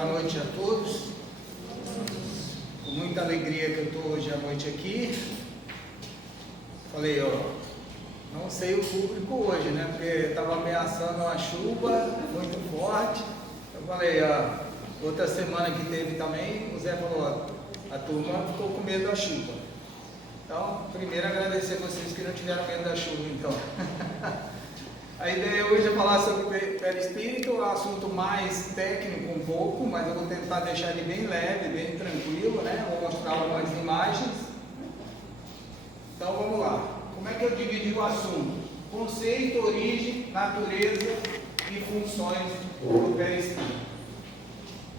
boa noite a todos. Com muita alegria que eu estou hoje à noite aqui. Falei, não sei o público hoje, né? Porque estava ameaçando uma chuva muito forte. Eu falei, outra semana que teve também, o Zé falou, a turma ficou com medo da chuva. Então, primeiro agradecer a vocês que não tiveram medo da chuva, então. A ideia hoje é falar sobre perispírito, um assunto mais técnico um pouco, mas eu vou tentar deixar ele bem leve, bem tranquilo, né? Vou mostrar algumas imagens. Então vamos lá. Como é que eu dividi o assunto? Conceito, origem, natureza e funções do perispírito.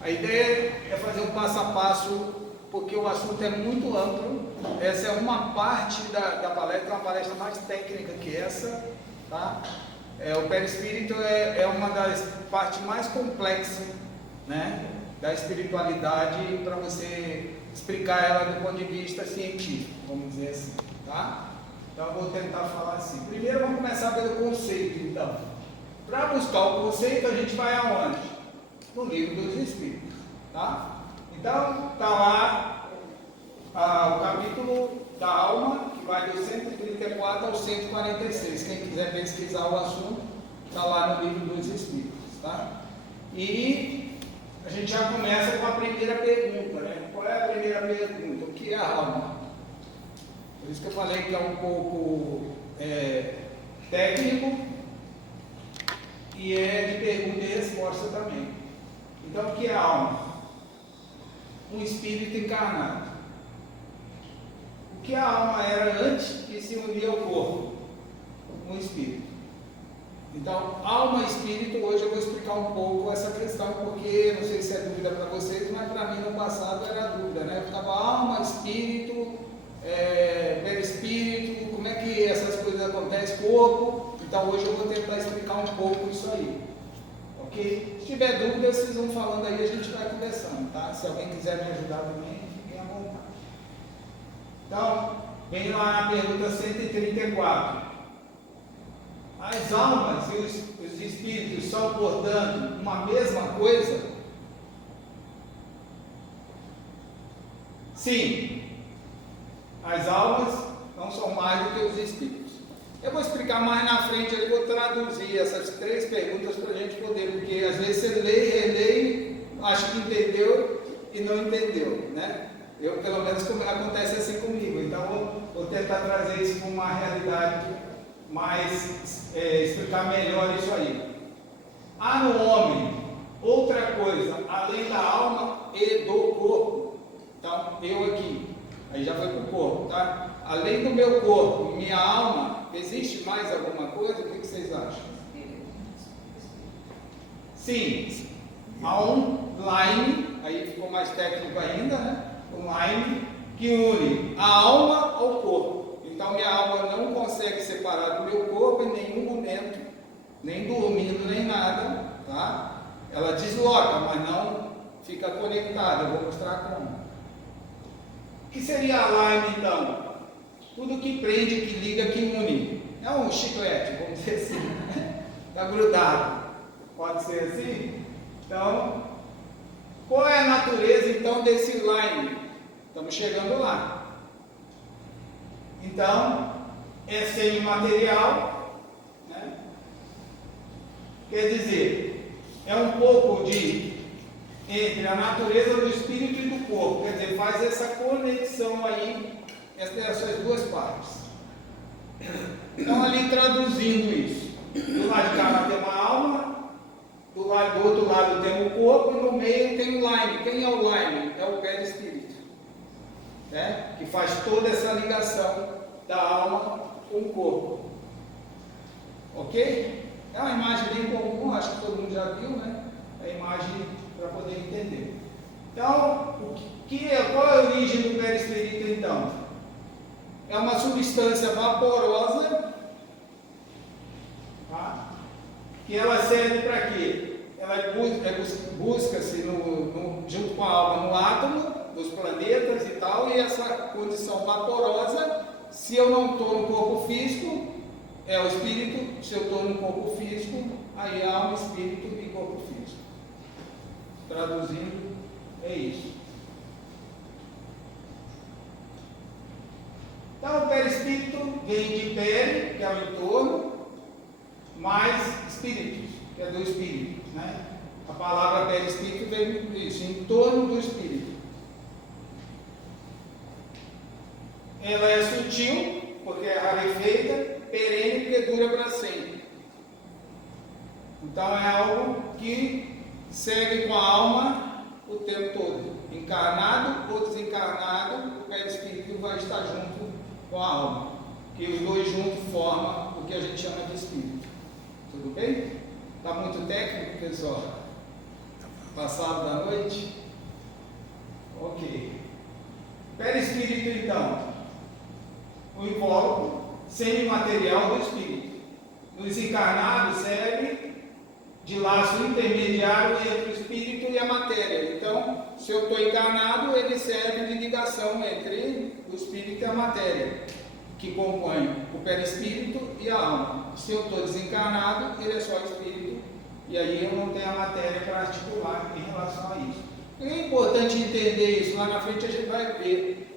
A ideia é fazer um passo a passo, porque o assunto é muito amplo. Essa é uma parte da palestra, uma palestra mais técnica que essa, tá? O perispírito é uma das partes mais complexas, né, da espiritualidade, para você explicar ela do ponto de vista científico, vamos dizer assim, tá? Então eu vou tentar falar assim. Primeiro vamos começar pelo conceito, então. Para buscar o conceito a gente vai aonde? No livro dos Espíritos, tá? Então está lá o capítulo da alma, que vai do 134 ao 146. Quem quiser pesquisar o assunto, está lá no livro dos Espíritos, tá? E a gente já começa com a primeira pergunta, né? Qual é a primeira pergunta? O que é a alma? Por isso que eu falei que é um pouco técnico e é de pergunta e resposta também. Então, o que é a alma? Um espírito encarnado. O que a alma era antes que se unia ao corpo? Um espírito. Então, alma e espírito, hoje eu vou explicar um pouco essa questão, porque não sei se é dúvida para vocês, mas para mim no passado era dúvida, né? Eu ficava alma, espírito, perispírito, como é que essas coisas acontecem, corpo. Então hoje eu vou tentar explicar um pouco isso aí, ok? Se tiver dúvida, vocês vão falando aí, a gente vai conversando, tá? Se alguém quiser me ajudar também, fiquem à vontade. Então, vem lá na pergunta 134. As almas e os espíritos são, portanto, uma mesma coisa? Sim. As almas não são mais do que os espíritos. Eu vou explicar mais na frente, eu vou traduzir essas três perguntas para a gente poder, porque às vezes você lê, relê, acha que entendeu e não entendeu, né? Eu, pelo menos, acontece assim comigo. Então, vou tentar trazer isso para uma realidade mais, explicar melhor isso aí. Há no homem outra coisa, além da alma e do corpo. Então, eu aqui, aí já foi para o corpo, tá? Além do meu corpo, minha alma, existe mais alguma coisa? O que vocês acham? Sim, há um line, aí ficou mais técnico ainda, né? Um line que une a alma ao corpo. Então minha alma não consegue separar do meu corpo em nenhum momento, nem dormindo, nem nada, tá? Ela desloca, mas não fica conectada. Eu vou mostrar como. O que seria a line então? Tudo que prende, que liga, que une. É um chiclete, vamos dizer assim. Está grudado. Pode ser assim? Então, qual é a natureza então desse line? Estamos chegando lá. Então, é semimaterial, né? Quer dizer, é um pouco entre a natureza do espírito e do corpo. Quer dizer, faz essa conexão aí entre essas duas partes. Então, ali traduzindo isso, do lado de cá tem uma alma, do outro lado tem o corpo e no meio tem o line. Quem é o line? É o perispírito, né? Que faz toda essa ligação da alma com o corpo. Ok? É uma imagem bem comum, acho que todo mundo já viu, né? É a imagem para poder entender. Então, qual é a origem do perispírito então? É uma substância vaporosa, tá? Que ela serve para quê? Ela busca-se junto com a alma no átomo dos planetas e tal, e essa condição vaporosa, se eu não estou no corpo físico, é o espírito. Se eu estou no corpo físico, aí há um espírito e corpo físico. traduzindo, é isso. Então, o perispírito vem de peri, que é o entorno, mais espíritos, que é do espírito, né? A palavra perispírito vem disso, em torno do espírito. Ela é sutil, porque é rarefeita, perene, porque dura para sempre. Então é algo que segue com a alma o tempo todo. Encarnado ou desencarnado, o perispírito vai estar junto com a alma. Que os dois juntos formam o que a gente chama de espírito. Tudo bem? Está muito técnico, pessoal? Passado da noite? Ok. Perispírito, então, o invólucro semimaterial do espírito. Nos encarnados serve de laço intermediário entre o espírito e a matéria. Então, se eu estou encarnado, ele serve de ligação entre o espírito e a matéria, que compõe o perispírito e a alma. Se eu estou desencarnado, ele é só espírito, e aí eu não tenho a matéria para articular em relação a isso. É importante entender isso, lá na frente a gente vai ver.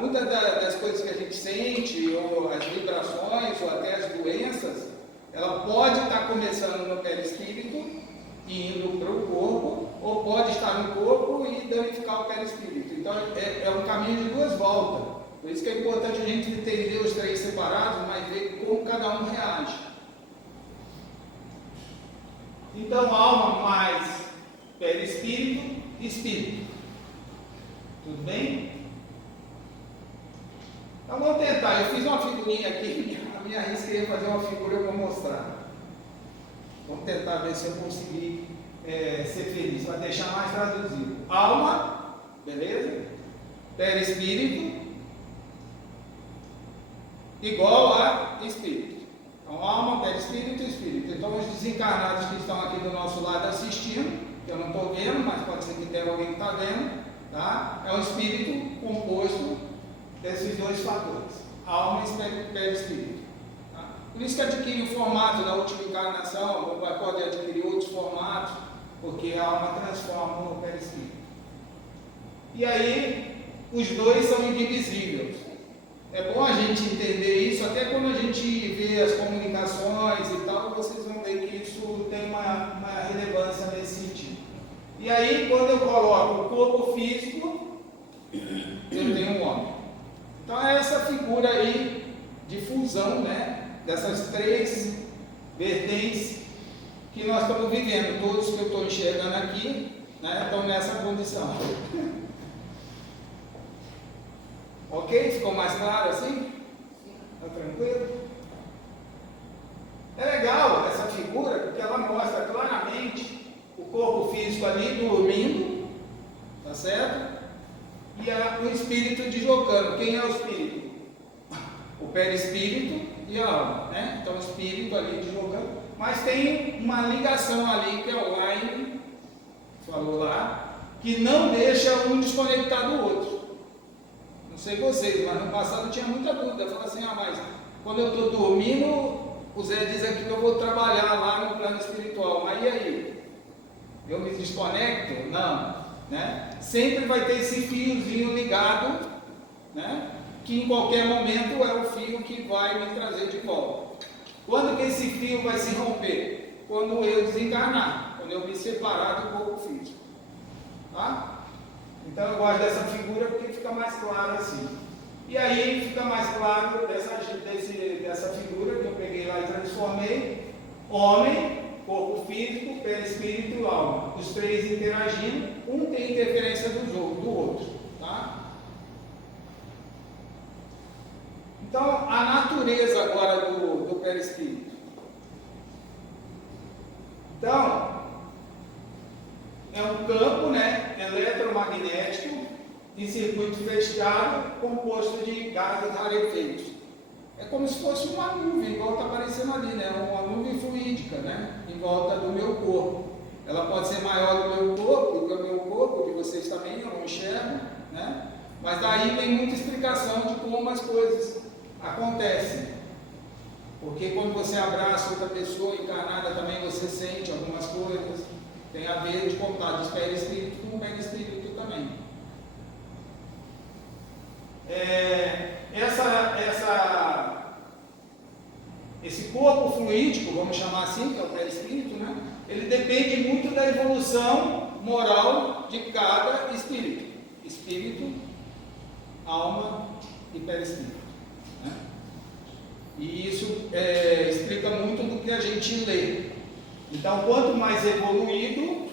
Muitas das coisas que a gente sente, ou as vibrações, ou até as doenças, ela pode estar começando no perispírito e indo para o corpo, ou pode estar no corpo e danificar o perispírito. Então é um caminho de duas voltas. Por isso que é importante a gente entender os três separados, mas ver como cada um reage. Então, alma mais perispírito e espírito. Tudo bem? Então vamos tentar. Eu fiz uma figurinha aqui, a minha risca ia fazer uma figura, eu vou mostrar. Vamos tentar ver se eu conseguir ser feliz, para deixar mais traduzido. Alma, beleza? Perispírito, igual a espírito. Então, alma, perispírito e espírito. Então, os desencarnados que estão aqui do nosso lado assistindo, que eu não estou vendo, mas pode ser que tenha alguém que está vendo, tá? É um espírito composto desses dois fatores, alma e perispírito. Tá? Por isso que adquire o formato da última encarnação, ou pode adquirir outros formatos, porque a alma transforma o perispírito. E aí, os dois são indivisíveis. É bom a gente entender isso, até quando a gente vê as comunicações e tal, vocês vão ver que isso tem uma relevância nesse sentido. E aí, quando eu coloco o corpo físico, eu tenho um homem. Então é essa figura aí de fusão, né, dessas três vertentes que nós estamos vivendo. Todos que eu estou enxergando aqui, né, estão nessa condição. Ok? Ficou mais claro assim? Está tranquilo? É legal essa figura porque ela mostra claramente o corpo físico ali dormindo, tá certo? E o espírito deslocando. Quem é o espírito? O perispírito e a alma, né? Então o espírito ali deslocando. Mas tem uma ligação ali que é o line, falou lá, que não deixa um desconectar do outro. Não sei vocês, mas no passado tinha muita dúvida. Eu falava assim, mas quando eu estou dormindo, o Zé diz aqui que eu vou trabalhar lá no plano espiritual. Mas e aí? Eu me desconecto? Não. Né? Sempre vai ter esse fiozinho ligado, né? Que em qualquer momento é o fio que vai me trazer de volta. Quando que esse fio vai se romper? Quando eu desencarnar, quando eu me separar do corpo físico. Tá? Então eu gosto dessa figura porque fica mais claro assim. E aí fica mais claro dessa figura que eu peguei lá e transformei. Homem, corpo físico, perispírito e alma. Os três interagindo, um tem interferência do outro. Tá? Então, a natureza agora do perispírito. Então, é um campo, né, eletromagnético em circuito fechado, composto de gases rarefeitos. É como se fosse uma nuvem, igual está aparecendo ali, né? Uma nuvem fluídica, né? Em volta do meu corpo. Ela pode ser maior do meu corpo, de vocês também, eu não enxergo, né? Mas daí vem muita explicação de como as coisas acontecem. Porque quando você abraça outra pessoa encarnada também você sente algumas coisas, Tem a ver de contato de perispírito com o perispírito também. Esse corpo fluídico, vamos chamar assim, que é o perispírito, né? Ele depende muito da evolução moral de cada espírito. Espírito, alma e perispírito. Né? E isso explica muito do que a gente lê. Então, quanto mais evoluído,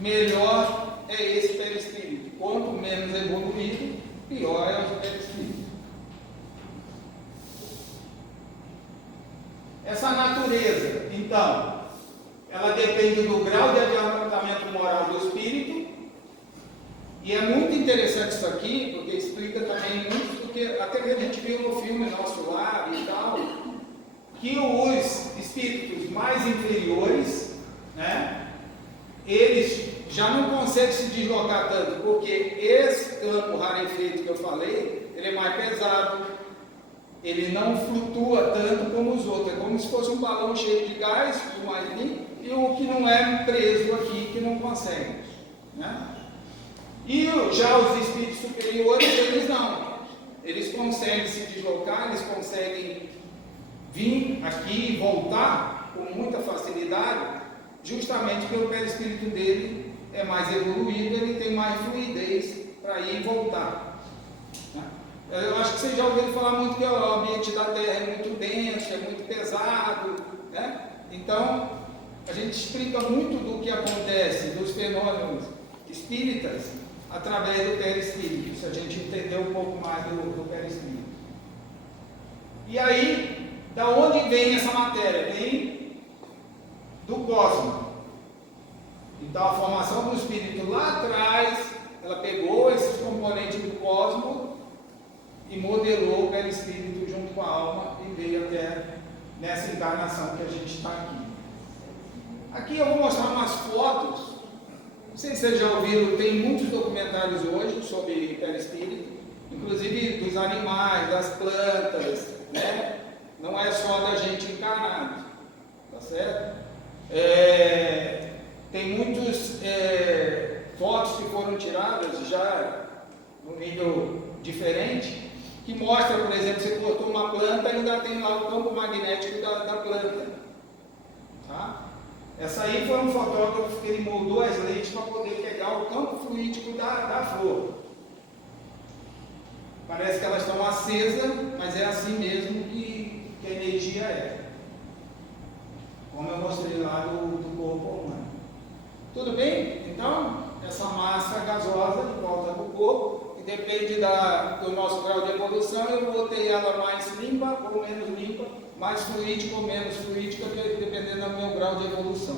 melhor é esse perispírito. Quanto menos evoluído, pior é o perispírito. Essa natureza, então, ela depende do grau de adiantamento moral do espírito. E é muito interessante isso aqui, porque explica também muito do que até que a gente viu no filme Nosso Lar e tal, que os espíritos mais inferiores, né, eles já não conseguem se deslocar tanto, porque esse campo rarefeito que eu falei, ele é mais pesado, ele não flutua tanto como os outros, é como se fosse um balão cheio de gás, e o que não é preso aqui, que não consegue, né? E já os espíritos superiores, eles não, eles conseguem se deslocar, eles conseguem vir aqui e voltar com muita facilidade, justamente porque o perispírito dele é mais evoluído, ele tem mais fluidez para ir e voltar. Né? Eu acho que vocês já ouviram falar muito que o ambiente da Terra é muito denso, é muito pesado, né? Então, a gente explica muito do que acontece, dos fenômenos espíritas, através do perispírito, se a gente entender um pouco mais do perispírito. E aí, da onde vem essa matéria? Vem do cosmos. Então, a formação do espírito lá atrás, ela pegou esses componentes do cosmos e modelou o perispírito junto com a alma e veio até nessa encarnação que a gente está aqui. Aqui eu vou mostrar umas fotos. Não sei se vocês já ouviram, tem muitos documentários hoje sobre perispírito, inclusive dos animais, das plantas, né? Não é só da gente encarnado, tá certo? Tem muitas fotos que foram tiradas já num nível diferente, que mostra, por exemplo, você cortou uma planta e ainda tem lá o campo magnético da planta. Tá? Essa aí foi um fotógrafo que ele moldou as lentes para poder pegar o campo fluídico da flor. Parece que elas estão acesas, mas é assim mesmo que a energia é. Como eu mostrei lá do corpo humano. Tudo bem? Então, essa massa gasosa de volta do corpo, que depende do nosso grau de evolução, eu vou ter ela mais limpa ou menos limpa, mais fluídica ou menos fluídica, dependendo do meu grau de evolução.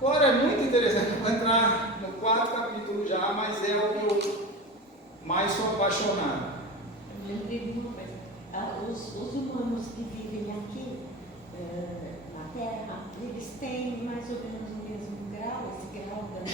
Agora, é muito interessante, eu vou entrar no 4º capítulo já, mas é o que eu mais sou apaixonado. Eu lembrei de uma coisa, os humanos que vivem aqui, na Terra, eles têm mais ou menos o mesmo grau, esse grau do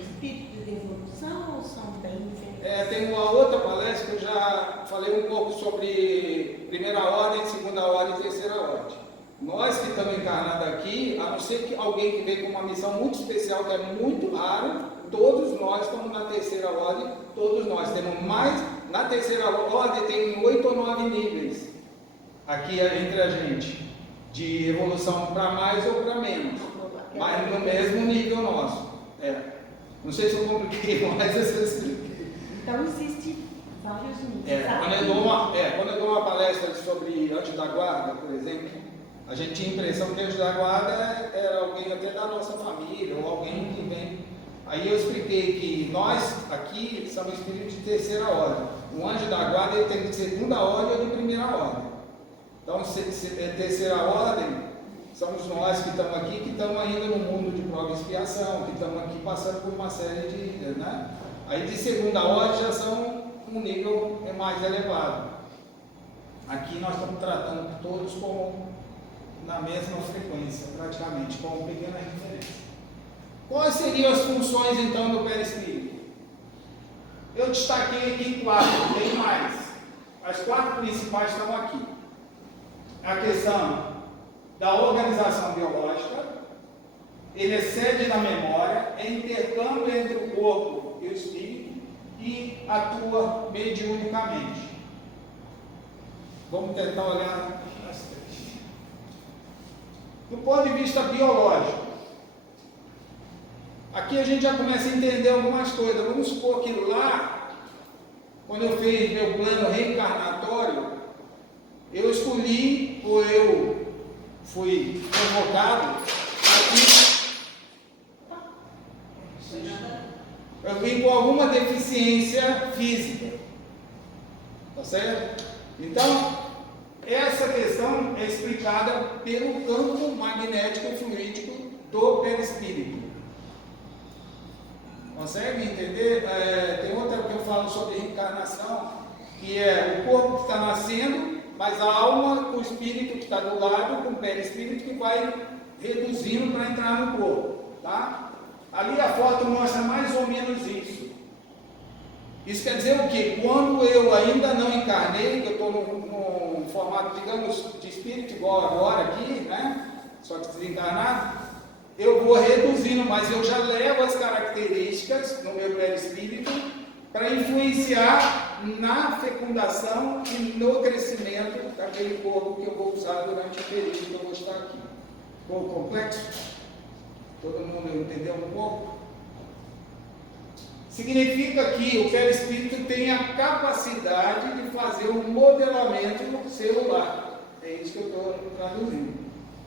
espírito de evolução, ou são bem diferentes? Tem uma outra palestra que eu já falei um pouco sobre primeira ordem, segunda ordem e terceira ordem. Nós que estamos encarnados aqui, a não ser que alguém que veio com uma missão muito especial, que é muito raro, todos nós estamos na terceira ordem, todos nós temos mais, na terceira ordem tem 8 ou 9 níveis aqui entre a gente, de evolução para mais ou para menos, mas no mesmo nível nosso. Não sei se eu compliquei, mas eu expliquei. Então existe vários níveis. Quando eu dou uma palestra sobre anjo da guarda, por exemplo, a gente tinha a impressão que anjo da guarda era alguém até da nossa família, ou alguém que vem. Aí eu expliquei que nós aqui somos espíritos de terceira ordem. O anjo da guarda ele tem de segunda ordem ou de primeira ordem. Então, terceira ordem, somos nós que estamos aqui, que estamos ainda no mundo de prova e expiação, que estamos aqui passando por uma série de... Né? Aí de segunda ordem já são um nível mais elevado. Aqui nós estamos tratando todos na mesma frequência, praticamente, com uma pequena diferença. Quais seriam as funções então do perispírito? Eu destaquei aqui 4, tem mais. As 4 principais estão aqui. A questão da organização biológica, ele é sede da memória, é intercâmbio entre o corpo e o espírito e atua mediunicamente. Vamos tentar olhar as três. Do ponto de vista biológico, aqui a gente já começa a entender algumas coisas. Vamos supor que lá, quando eu fiz meu plano reencarnatório, eu escolhi, ou eu fui convocado aqui. Eu vim com alguma deficiência física, tá certo? Então, essa questão é explicada pelo campo magnético fluídico do perispírito. Consegue entender? Tem outra que eu falo sobre reencarnação, que é o corpo que está nascendo, mas a alma, o espírito que está do lado, com o perispírito que vai reduzindo para entrar no corpo, tá? Ali a foto mostra mais ou menos isso. Isso quer dizer o quê? Quando eu ainda não encarnei, eu estou num formato, digamos, de espírito, igual agora aqui, né? Só que desencarnado, eu vou reduzindo, mas eu já levo as características no meu perispírito para influenciar na fecundação e no crescimento daquele corpo que eu vou usar durante o período que eu vou estar aqui. Ficou complexo? Todo mundo entendeu um pouco? Significa que o perispírito tem a capacidade de fazer um modelamento celular. É isso que eu estou traduzindo.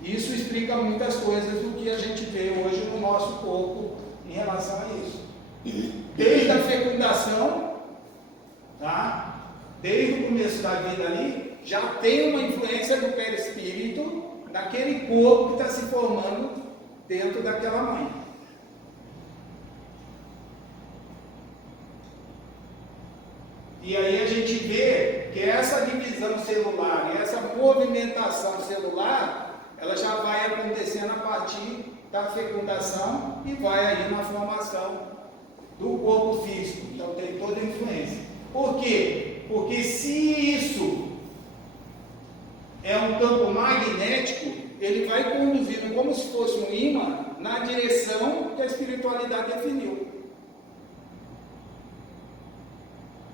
Isso explica muitas coisas do que a gente vê hoje no nosso corpo em relação a isso. Desde a fecundação, tá? Desde o começo da vida ali, já tem uma influência do perispírito naquele corpo que está se formando dentro daquela mãe. E aí a gente vê que essa divisão celular e essa movimentação celular, ela já vai acontecendo a partir da fecundação e vai aí na formação do corpo físico. Então tem toda a influência. Por quê? Porque se isso é um campo magnético, ele vai conduzindo como se fosse um ímã na direção que a espiritualidade definiu.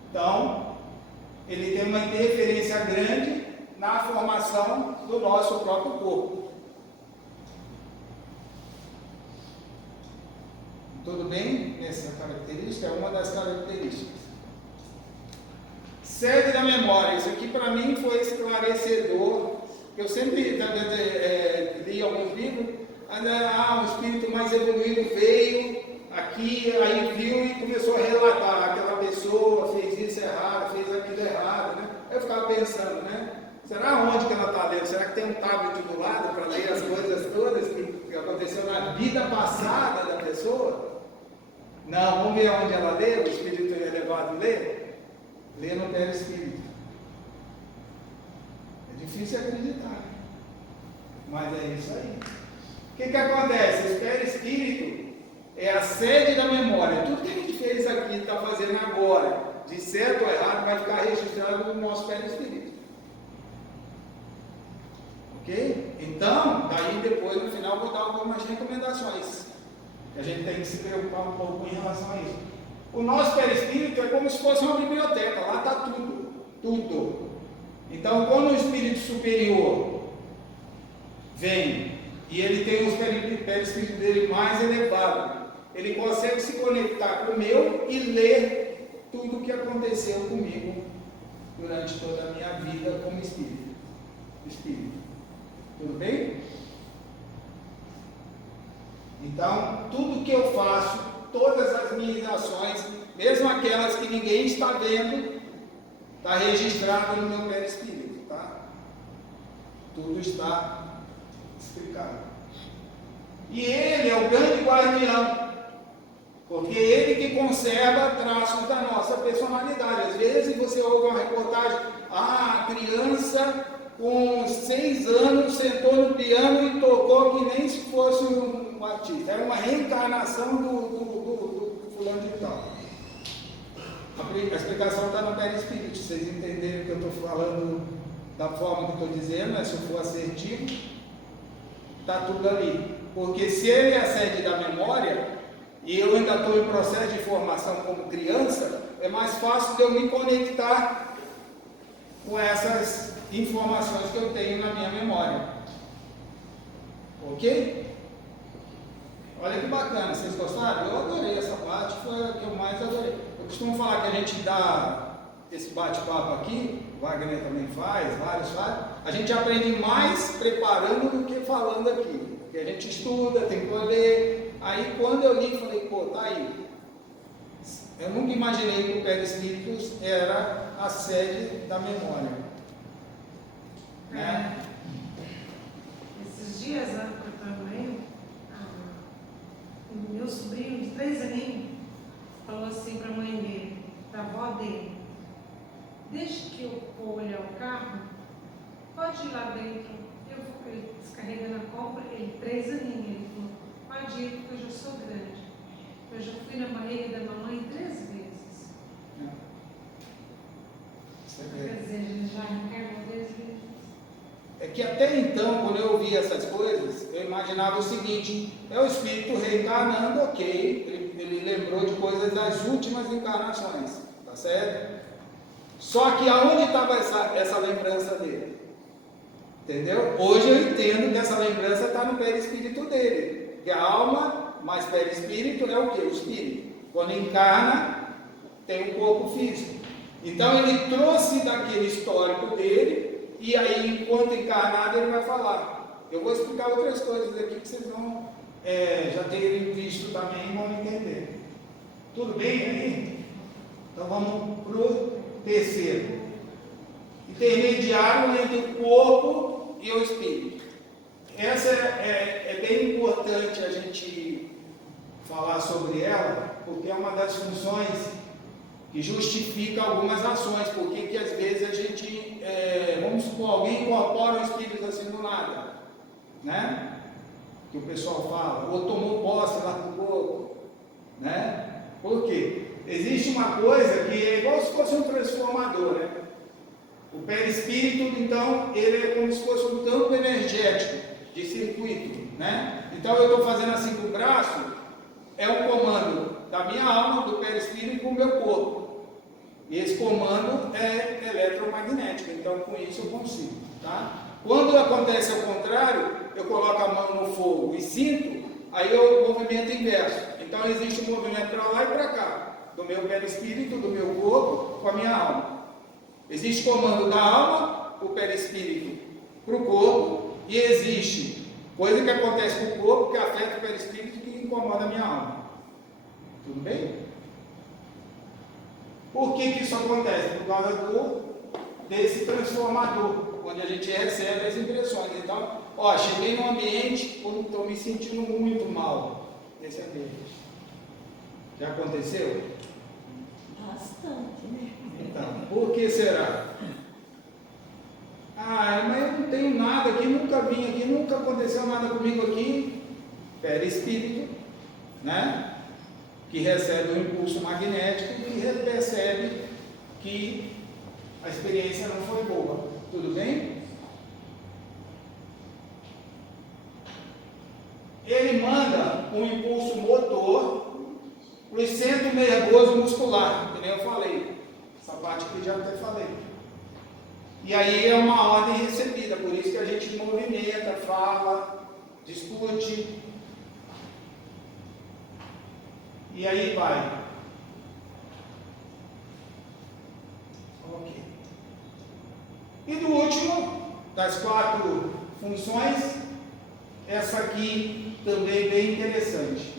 Então, ele tem uma interferência grande na formação do nosso próprio corpo. Tudo bem? Essa característica é uma das características. Sede da memória. Isso aqui para mim foi esclarecedor. Eu sempre li alguns livros, o espírito mais evoluído veio aqui, aí viu e começou a relatar, aquela pessoa fez isso errado, fez aquilo errado, né? Eu ficava pensando, né? Será onde que ela está lendo? Será que tem um tablet do lado para ler as coisas todas que aconteceu na vida passada da pessoa? Não, vamos ver onde ela lê, o espírito elevado lê? Lê no perispírito. É difícil acreditar, mas é isso aí. O que acontece? O perispírito é a sede da memória. Tudo que a gente fez aqui, está fazendo agora, de certo ou errado, vai ficar registrado no nosso perispírito. Ok? Então, daí depois, no final, vou dar algumas recomendações. A gente tem que se preocupar um pouco em relação a isso. O nosso perispírito é como se fosse uma biblioteca, lá está tudo, tudo. Então, quando o espírito superior vem e ele tem os perispíritos dele mais elevados, ele consegue se conectar com o meu e ler tudo o que aconteceu comigo durante toda a minha vida como espírito. Tudo bem? Então, tudo que eu faço, todas as minhas ações, mesmo aquelas que ninguém está vendo, está registrado no meu perispírito, tá? Tudo está explicado. E ele é o grande guardião, porque ele que conserva traços da nossa personalidade. Às vezes você ouve uma reportagem, a criança com 6 anos sentou no piano e tocou que nem se fosse um artista. É uma reencarnação do fulano de tal. A explicação está no perispírito. Vocês entenderam o que eu estou falando da forma que eu estou dizendo, né? Se eu for assertivo. está tudo ali. Porque se ele é a sede da memória, e eu ainda estou em processo de formação como criança, é mais fácil de eu me conectar com essas informações que eu tenho na minha memória. Ok? Olha que bacana, vocês gostaram? Eu adorei essa parte, foi a que eu mais adorei. Eu costumo falar que a gente dá esse bate-papo aqui, o Wagner também faz, vários fazem, a gente aprende mais preparando do que falando aqui. Porque a gente estuda, tem que ler. Aí quando eu li, falei, pô, tá aí. Eu nunca imaginei que o perispírito era a sede da memória. Né? Esses dias, também, o meu sobrinho de 3 aninhos falou assim para a mãe dele, para a avó dele: deixa que eu vou olhar o carro, pode ir lá dentro, eu vou. Ele descarregando a compra, ele 3 aninhos, ele falou, pode ir porque eu já sou grande. Eu já fui na barriga da mamãe 3 vezes. Quer dizer, ele já reencarnou 3 vezes. É que até então, quando eu ouvia essas coisas, eu imaginava o seguinte: é o espírito reencarnando, ok, ele lembrou de coisas das últimas encarnações, tá certo? Só que aonde estava essa lembrança dele? Entendeu? Hoje eu entendo que essa lembrança está no perispírito dele, que a alma mais perispírito é o que? O espírito. Quando encarna, tem um corpo físico. Então ele trouxe daquele histórico dele, e aí enquanto encarnado ele vai falar. Eu vou explicar outras coisas aqui que vocês vão já terem visto também e vão entender. Tudo bem aí? Então vamos para o terceiro. Intermediário entre o corpo e o espírito. Essa é bem importante a gente falar sobre ela, porque é uma das funções que justifica algumas ações. Porque que às vezes a gente, vamos supor, alguém incorpora o espírito assim do nada, né? Que o pessoal fala, ou tomou posse lá do corpo, né? Por quê? Existe uma coisa que é igual se fosse um transformador, né? O perispírito, então, ele é como se fosse um campo energético de circuito, né? Então eu estou fazendo assim com o braço, é um comando da minha alma, do perispírito com o meu corpo. E esse comando é eletromagnético, então com isso eu consigo, tá? Quando acontece ao contrário, eu coloco a mão no fogo e sinto, aí eu movimento inverso. Então existe um movimento para lá e para cá, do meu perispírito, do meu corpo, com a minha alma. Existe comando da alma, o perispírito, para o corpo, e existe coisa que acontece com o corpo, que afeta o perispírito, que incomoda a minha alma. Tudo bem? Por que isso acontece? Por causa desse transformador, onde a gente recebe as impressões. Então, cheguei num ambiente onde estou me sentindo muito mal. Esse ambiente. Já aconteceu? Bastante, né? Então, por que será? Mas eu não tenho nada aqui, nunca vim aqui, nunca aconteceu nada comigo aqui. Perispírito, né? Que recebe um impulso magnético e percebe que a experiência não foi boa. Tudo bem? Ele manda um impulso motor para o centro nervoso muscular, que nem eu falei. Essa parte aqui já até falei. E aí é uma ordem recebida, por isso que a gente movimenta, fala, discute. E aí vai. Ok. E do último, das 4 funções, essa aqui também bem interessante.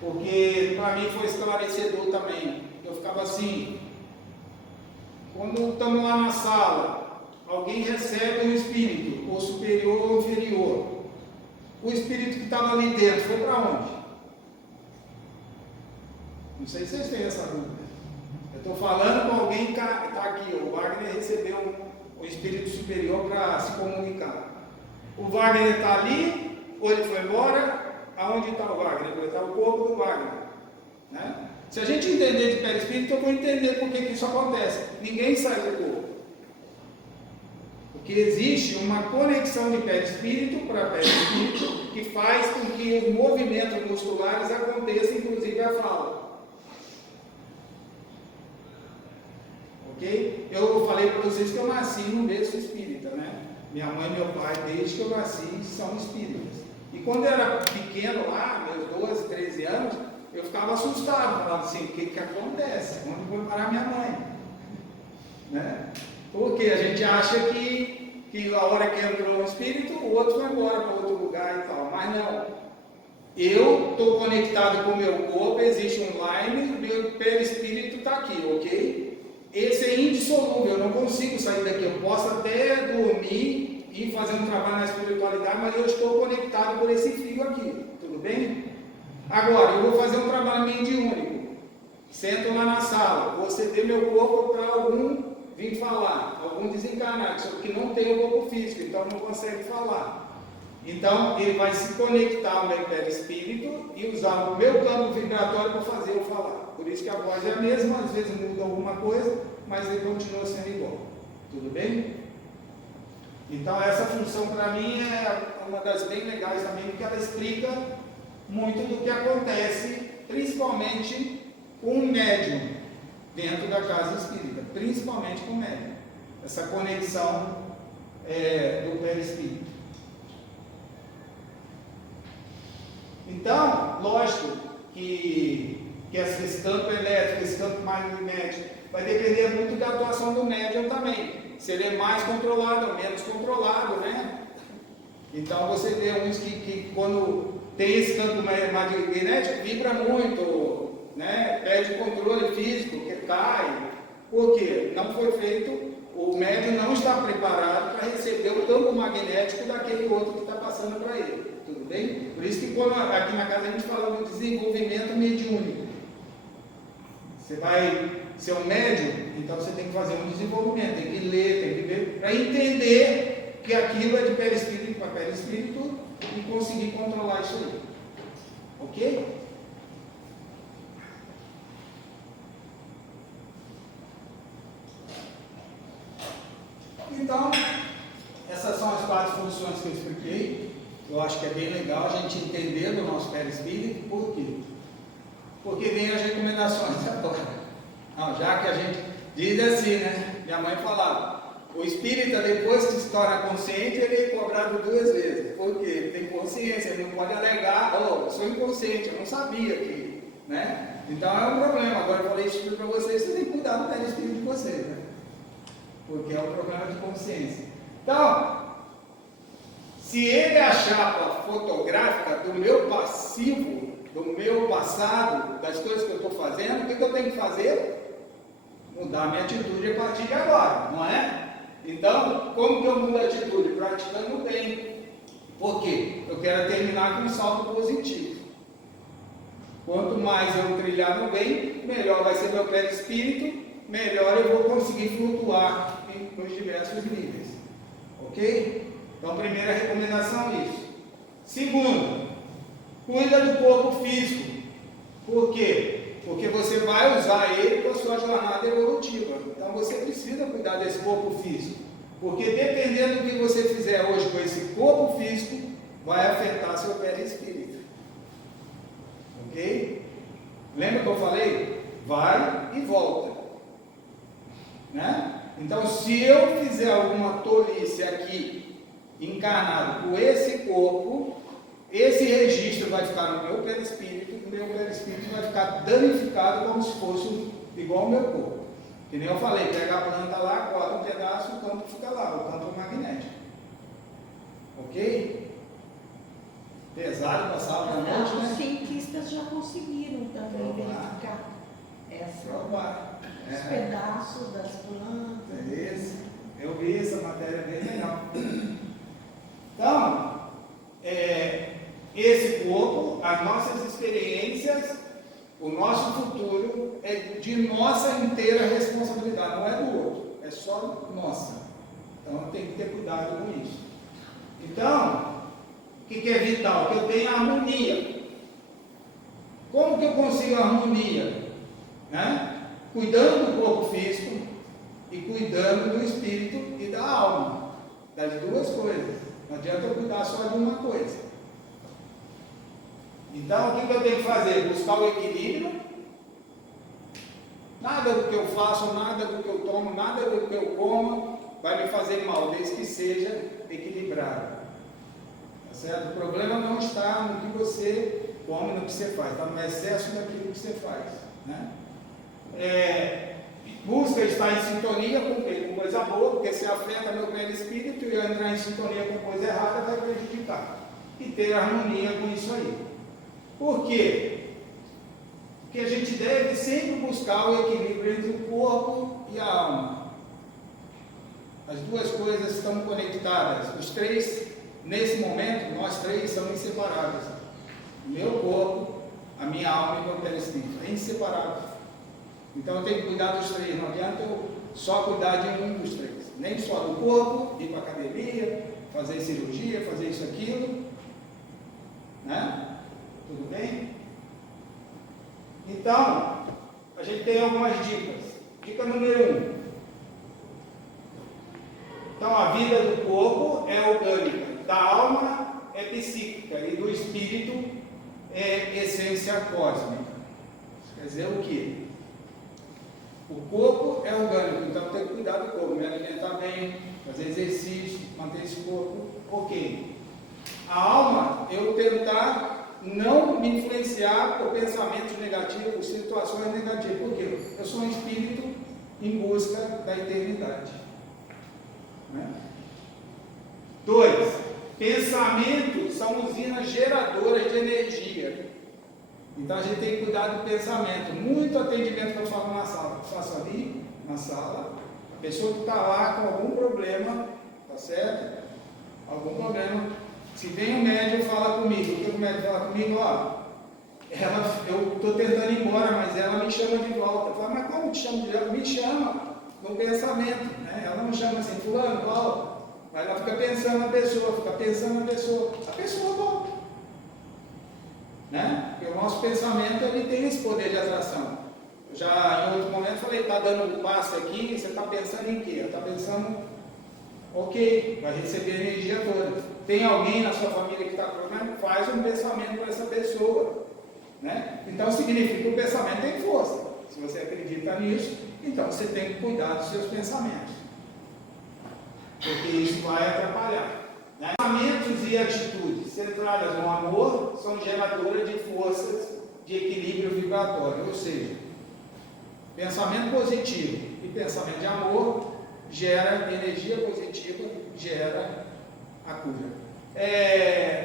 Porque para mim foi esclarecedor também. Eu ficava assim, quando estamos lá na sala, alguém recebe um espírito, ou superior ou inferior. O espírito que estava ali dentro foi para onde? Não sei se vocês têm essa dúvida. Eu estou falando com alguém que está aqui. O Wagner recebeu um espírito superior para se comunicar. O Wagner está ali, ou ele foi embora? Aonde está o Wagner? Está o corpo do Wagner, né? Se a gente entender de perispírito, eu vou entender por que isso acontece. Ninguém sai do corpo. Porque existe uma conexão de perispírito para perispírito que faz com que os movimentos musculares aconteçam, inclusive a fala. Ok? Eu falei para vocês que eu nasci no berço espírita, né? Minha mãe e meu pai, desde que eu nasci, são espíritas. E quando eu era pequeno lá, meus 12, 13 anos, eu ficava assustado, falando assim, o que acontece? Onde foi parar minha mãe? Né? Porque a gente acha que a hora que entrou um espírito, o outro vai embora para outro lugar e tal. Mas não. Eu estou conectado com o meu corpo, existe online, o meu perispírito está aqui, ok? Esse é indissolúvel, eu não consigo sair daqui. Eu posso até dormir e fazer um trabalho na espiritualidade, mas eu estou conectado por esse fio aqui, tudo bem? Agora, eu vou fazer um trabalho mediúnico. Sento lá na sala, vou ceder meu corpo para algum vir falar, algum desencarnado, só que não tem o corpo físico, então não consegue falar. Então, ele vai se conectar ao meu perispírito e usar o meu campo vibratório para fazer eu falar. Por isso que a voz é a mesma, às vezes muda alguma coisa, mas ele continua sendo igual. Tudo bem? Então, essa função para mim é uma das bem legais também, porque ela explica muito do que acontece, principalmente com o médium dentro da casa espírita, principalmente com o médium. Essa conexão do perispírito. Então, lógico que esse campo elétrico, esse campo magnético, vai depender muito da atuação do médium também. Se ele é mais controlado ou menos controlado, né? Então você vê uns que quando tem esse campo magnético, vibra muito, né? Perde controle físico, que cai. Por quê? Não foi feito, o médium não está preparado para receber o campo magnético daquele outro que está passando para ele. Tudo bem? Por isso que quando aqui na casa a gente fala do desenvolvimento mediúnico. Você vai ser um médium, então você tem que fazer um desenvolvimento, tem que ler, tem que ver, para entender que aquilo é de perispírito para perispírito e conseguir controlar isso aí. Ok? Então, essas são as 4 funções que eu expliquei. Eu acho que é bem legal a gente entender do nosso perispírito. Por quê? Porque vem as recomendações agora. Não, já que a gente diz assim, né? Minha mãe falava, o espírita depois que se torna consciente, ele é cobrado 2 vezes. Por quê? Ele tem consciência, ele não pode alegar, eu sou inconsciente, eu não sabia que, né? Então é um problema. Agora eu falei isso para vocês, vocês têm que cuidar do perispírito de vocês, né? Porque é um problema de consciência. Então, se ele é a chapa fotográfica do meu passivo, do meu passado, das coisas que eu estou fazendo, o que eu tenho que fazer? Mudar a minha atitude a partir de agora, não é? Então, como que eu mudo a atitude? Praticando o bem. Por quê? Eu quero terminar com um saldo positivo. Quanto mais eu trilhar no bem, melhor vai ser meu perispírito, melhor eu vou conseguir flutuar nos diversos níveis. Ok? Então, primeira recomendação é isso. Segundo, cuida do corpo físico. Por quê? Porque você vai usar ele para a sua jornada evolutiva. Então, você precisa cuidar desse corpo físico. Porque dependendo do que você fizer hoje com esse corpo físico, vai afetar seu perispírito. Ok? Lembra que eu falei? Vai e volta. Né? Então, se eu fizer alguma tolice aqui, encarnado com esse corpo, esse registro vai ficar no meu perispírito, o meu perispírito vai ficar danificado como se fosse igual ao meu corpo. Que nem eu falei, pega a planta lá, corta um pedaço, o campo fica lá, o campo magnético. Ok? Pesado passar para a noite, né? Os cientistas já conseguiram também verificar os pedaços das plantas. Eu vi essa matéria bem legal. Então, esse corpo, as nossas experiências, o nosso futuro é de nossa inteira responsabilidade, não é do outro, é só nossa. Então tem que ter cuidado com isso. Então, o que é vital? Que eu tenha harmonia. Como que eu consigo harmonia? Né? Cuidando do corpo físico e cuidando do espírito e da alma. das duas coisas. Não adianta eu cuidar só de uma coisa. Então, o que eu tenho que fazer? Buscar o equilíbrio. Nada do que eu faço, nada do que eu tomo, nada do que eu como vai me fazer mal, desde que seja equilibrado. Tá certo? O problema não está no que você come, no que você faz, está no excesso daquilo que você faz. Né? Busca estar em sintonia com coisa boa, porque se afeta meu perispírito e eu entrar em sintonia com coisa errada vai prejudicar. E ter harmonia com isso aí. Por quê? Porque a gente deve sempre buscar o equilíbrio entre o corpo e a alma. As duas coisas estão conectadas. Os três, nesse momento, nós três somos inseparáveis. O meu corpo, a minha alma e o meu perispírito. É inseparável. Então eu tenho que cuidar dos três. Não adianta eu só cuidar de um dos três. Nem só do corpo, ir para a academia, fazer cirurgia, fazer isso, aquilo. Né? Tudo bem? Então, a gente tem algumas dicas. Dica número 1. Então, a vida do corpo é orgânica, da alma é psíquica e do espírito é essência cósmica. Isso quer dizer o quê? O corpo é orgânico, então eu tenho que cuidar do corpo, me alimentar bem, fazer exercício, manter esse corpo ok. A alma, eu tentar não me influenciar por pensamentos negativos, por situações negativas. Por quê? Eu sou um espírito em busca da eternidade. Né? 2. Pensamentos são usinas geradoras de energia. Então a gente tem que cuidar do pensamento. Muito atendimento que eu faço na sala. Eu faço ali, na sala, a pessoa que está lá com algum problema, tá certo? Algum problema. Se vem um médico fala comigo, o que o médico fala comigo? Ó, eu estou tentando ir embora, mas ela me chama de volta. Eu falo, mas como te chama de volta? Me chama no pensamento. Né? Ela não chama assim, fulano, volta. Mas ela fica pensando na pessoa, a pessoa volta. Né? Porque o nosso pensamento ele tem esse poder de atração. Eu já em outro momento falei, está dando um passo aqui, você está pensando em quê? Está pensando, ok, vai receber a energia toda. Tem alguém na sua família que está com problema? Faz um pensamento para essa pessoa. Né? Então significa que o pensamento tem força. Se você acredita nisso, então você tem que cuidar dos seus pensamentos. Porque isso vai atrapalhar. Né? Pensamentos e atitudes centradas no amor são geradoras de forças de equilíbrio vibratório. Ou seja, pensamento positivo e pensamento de amor gera energia positiva, gera a cura.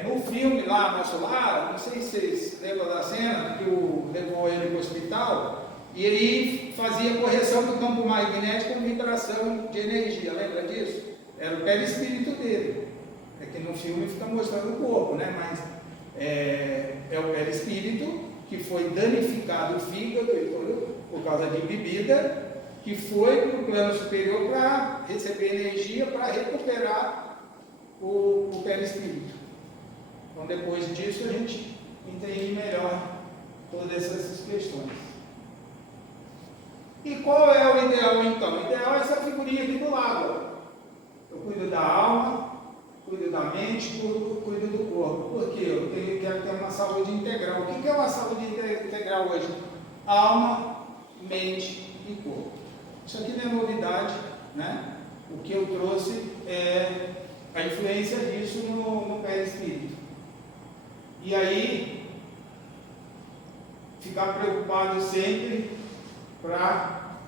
No filme lá, Nosso Lar, não sei se vocês lembram da cena que levou ele para o hospital e ele fazia correção do campo magnético com vibração de energia, lembra disso? Era o perispírito dele. É que no filme fica mostrando o corpo, né? Mas é o perispírito que foi danificado, o fígado por causa de bebida, que foi para o plano superior para receber energia, para recuperar o perispírito. Então, depois disso, a gente entende melhor todas essas questões. E qual é o ideal, então? O ideal é essa figurinha aqui do lado. Eu cuido da alma, cuido da mente, cuido do corpo. Por quê? Eu quero ter uma saúde integral. O que é uma saúde integral hoje? Alma, mente e corpo. Isso aqui não é novidade, né? O que eu trouxe é a influência disso no perispírito. E aí, ficar preocupado sempre para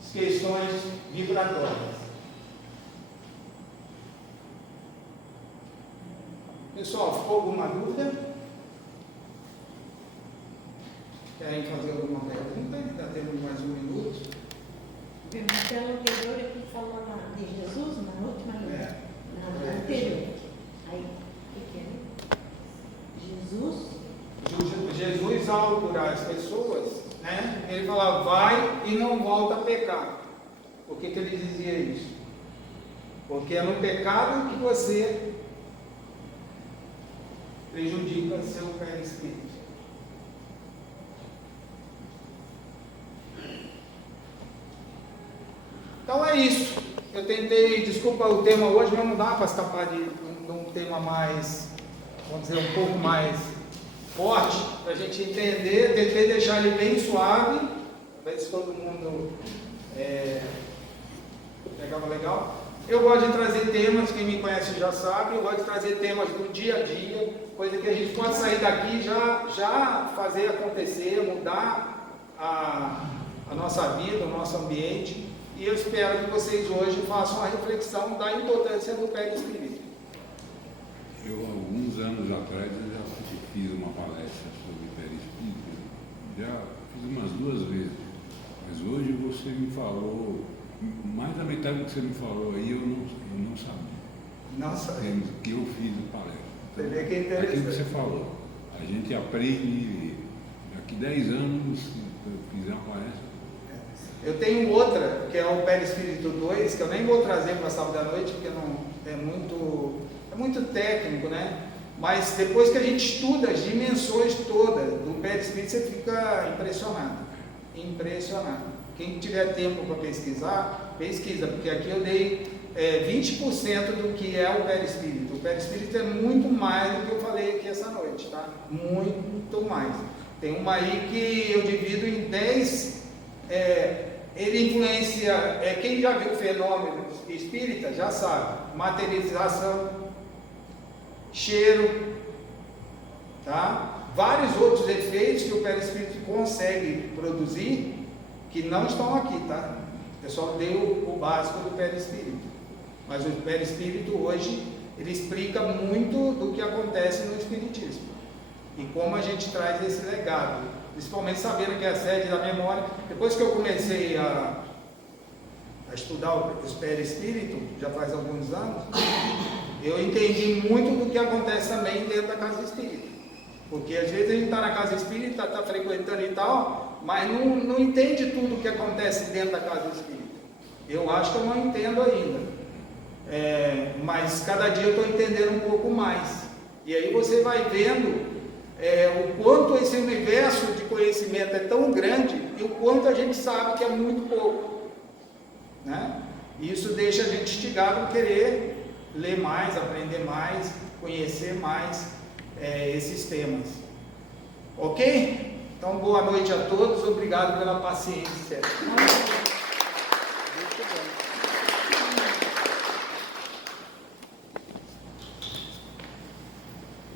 as questões vibratórias. Pessoal, ficou alguma dúvida? Querem fazer alguma pergunta? Ainda temos mais um minuto. Então, anterior aqui falou de Jesus, na última linha. Na anterior. Aí, o que é? Jesus, ao curar as pessoas, né, ele falava, vai e não volta a pecar. Por que ele dizia isso? Porque é no pecado que você prejudica seu perispírito. Então é isso. eu tentei, desculpa o tema hoje, mas não dá para escapar de um tema mais, vamos dizer, um pouco mais forte, para a gente entender. Tentei deixar ele bem suave, para ver se todo mundo pegava legal. Eu gosto de trazer temas, quem me conhece já sabe, eu gosto de trazer temas do dia a dia, coisa que a gente pode sair daqui e já fazer acontecer, mudar a nossa vida, o nosso ambiente. E eu espero que vocês hoje façam uma reflexão da importância do perispírito. Eu, alguns anos atrás, eu já fiz uma palestra sobre perispírito, já fiz umas 2 vezes, mas hoje você me falou, mais da metade do que você me falou aí, eu não sabia. Nossa, Que eu fiz a palestra. você vê que é interessante. Aquilo que você falou, a gente aprende, daqui 10 anos, se eu fizer uma palestra. Eu tenho outra, que é o perispírito 2, que eu nem vou trazer para sábado à noite, porque não é muito técnico, né? Mas depois que a gente estuda as dimensões todas do perispírito, você fica impressionado. Impressionado. Quem tiver tempo para pesquisar, pesquisa, porque aqui eu dei 20% do que é o perispírito. O perispírito é muito mais do que eu falei aqui essa noite, tá? Muito mais. Tem uma aí que eu divido em 10. Ele influencia, quem já viu fenômenos espíritas já sabe, materialização, cheiro, tá? Vários outros efeitos que o perispírito consegue produzir, que não estão aqui, tá? Eu só dei o básico do perispírito, mas o perispírito hoje, ele explica muito do que acontece no espiritismo, e como a gente traz esse legado, principalmente sabendo que é a sede da memória. Depois que eu comecei a estudar os perispíritos, já faz alguns anos, eu entendi muito do que acontece também dentro da casa espírita. Porque às vezes a gente está na casa espírita, está frequentando e tal, mas não entende tudo o que acontece dentro da casa espírita. Eu acho que eu não entendo ainda. Mas cada dia eu estou entendendo um pouco mais. E aí você vai vendo o quanto esse universo de conhecimento é tão grande e o quanto a gente sabe que é muito pouco, né? Isso deixa a gente instigado a querer ler mais, aprender mais, conhecer mais esses temas. Ok? Então, boa noite a todos, obrigado pela paciência. Muito bom.